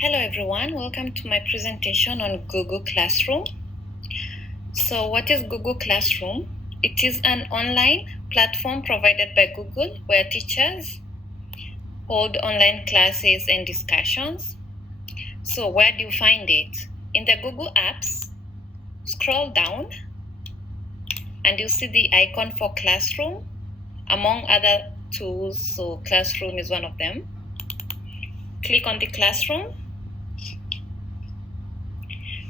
Hello everyone, welcome to my presentation on Google Classroom. So what is Google Classroom? It is an online platform provided by Google where teachers hold online classes and discussions. So where do you find it? In the Google Apps, scroll down and you see the icon for Classroom among other tools. So Classroom is one of them. Click on the Classroom.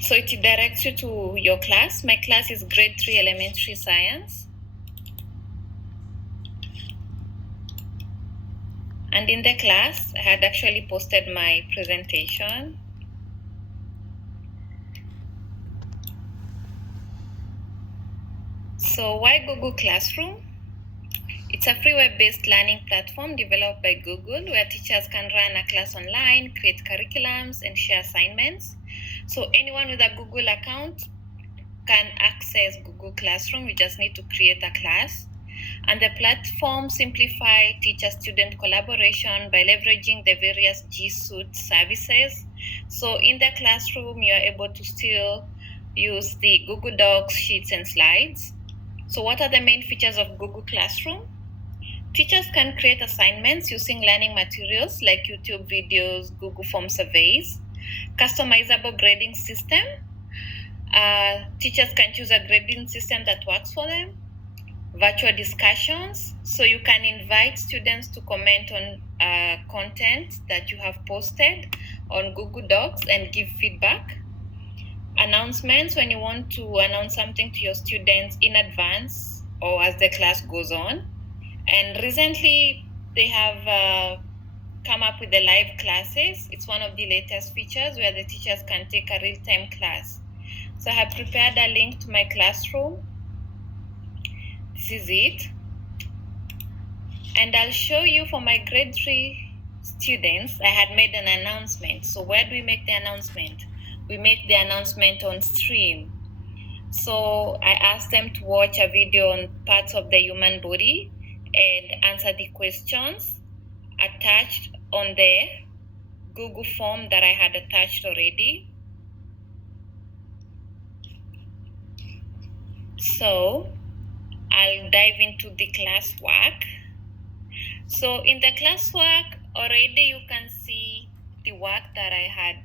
So it directs you to your class. My class is grade 3 elementary science. And in the class, I had actually posted my presentation. So why Google Classroom? It's a free web-based learning platform developed by Google where teachers can run a class online, create curriculums, and share assignments. So anyone with a Google account can access Google Classroom. You just need to create a class. And the platform simplifies teacher-student collaboration by leveraging the various G Suite services. So in the classroom, you are able to still use the Google Docs, Sheets, and Slides. So what are the main features of Google Classroom? Teachers can create assignments using learning materials like YouTube videos, Google Form surveys, customizable grading system. Teachers can choose a grading system that works for them. Virtual discussions, so you can invite students to comment on content that you have posted on Google Docs and give feedback. Announcements, when you want to announce something to your students in advance or as the class goes on. And recently they have come up with the live classes. It's one of the latest features where the teachers can take a real-time class. So I have prepared a link to my classroom. This is it. And I'll show you for my grade 3 students, I had made an announcement. So where do we make the announcement? We make the announcement on stream. So I asked them to watch a video on parts of the human body and answer the questions attached on the Google form that I had attached already. So I'll dive into the classwork. So in the classwork, already you can see the work that I had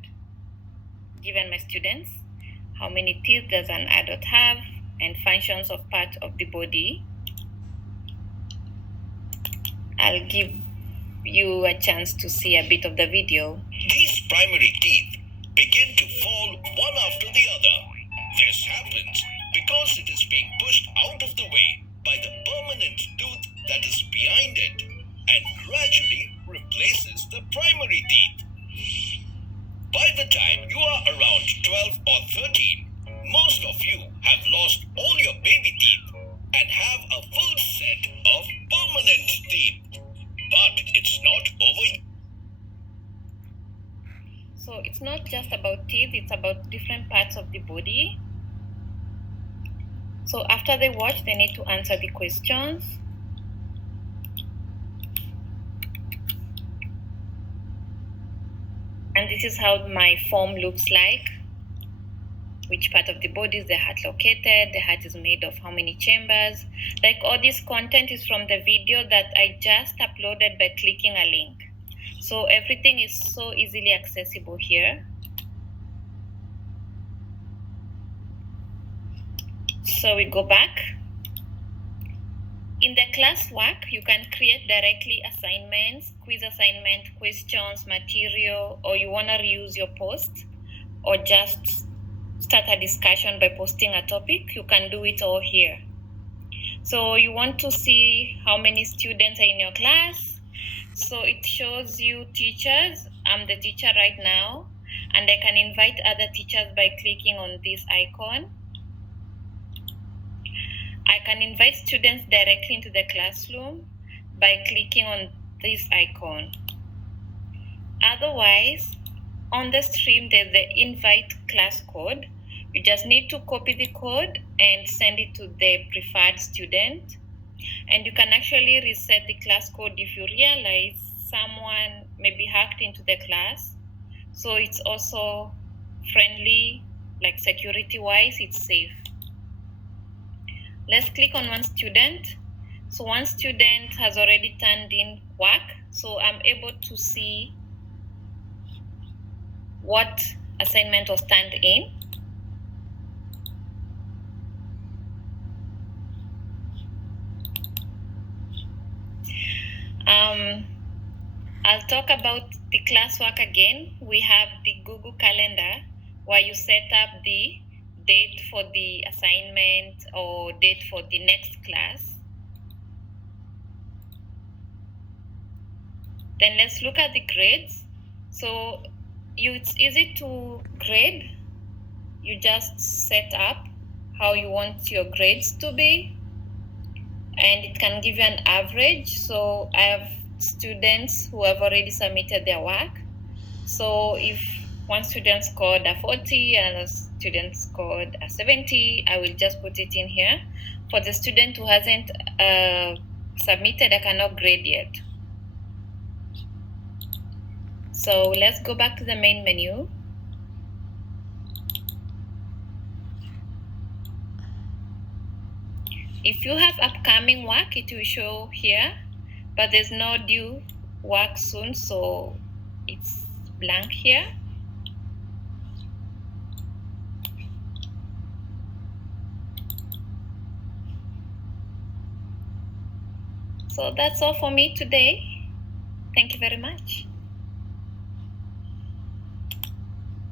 given my students. How many teeth does an adult have and functions of part of the body. I'll give you a chance to see a bit of the video. These primary teeth begin to fall one after the other. This happens because it is being pushed out of the way by the permanent tooth that is behind it and gradually replaces the primary teeth. By the time you are around 12 or 13, most of you have lost all your baby teeth and have a full set of permanent teeth. But it's not over. So it's not just about teeth, it's about different parts of the body. So after they watch, they need to answer the questions. And this is how my form looks like. Which part of the body is the heart located? The heart is made of how many chambers? Like all this content is from the video that I just uploaded by clicking a link. So everything is so easily accessible here. So we go back. In the classwork, you can create directly assignments, quiz assignment, questions, material, or you want to reuse your post, or just start a discussion by posting a topic. You can do it all here. So you want to see how many students are in your class. So it shows you teachers. I'm the teacher right now, and I can invite other teachers by clicking on this icon. I can invite students directly into the classroom by clicking on this icon. Otherwise, on the stream, there's the invite class code. You just need to copy the code and send it to the preferred student. And you can actually reset the class code if you realize someone maybe hacked into the class. So it's also friendly, like security wise, it's safe. Let's click on one student. So one student has already turned in work. So I'm able to see what assignment was turned in. I'll talk about the classwork again. We have the Google Calendar where you set up the date for the assignment or date for the next class. Then let's look at the grades. So it's easy to grade. You just set up how you want your grades to be, and it can give you an average. So I have students who have already submitted their work. So if one student scored a 40 and a student scored a 70, I will just put it in here. For the student who hasn't submitted, I cannot grade yet. So let's go back to the main menu. If you have upcoming work, it will show here, but there's no due work soon, so it's blank here. So that's all for me today. Thank you very much.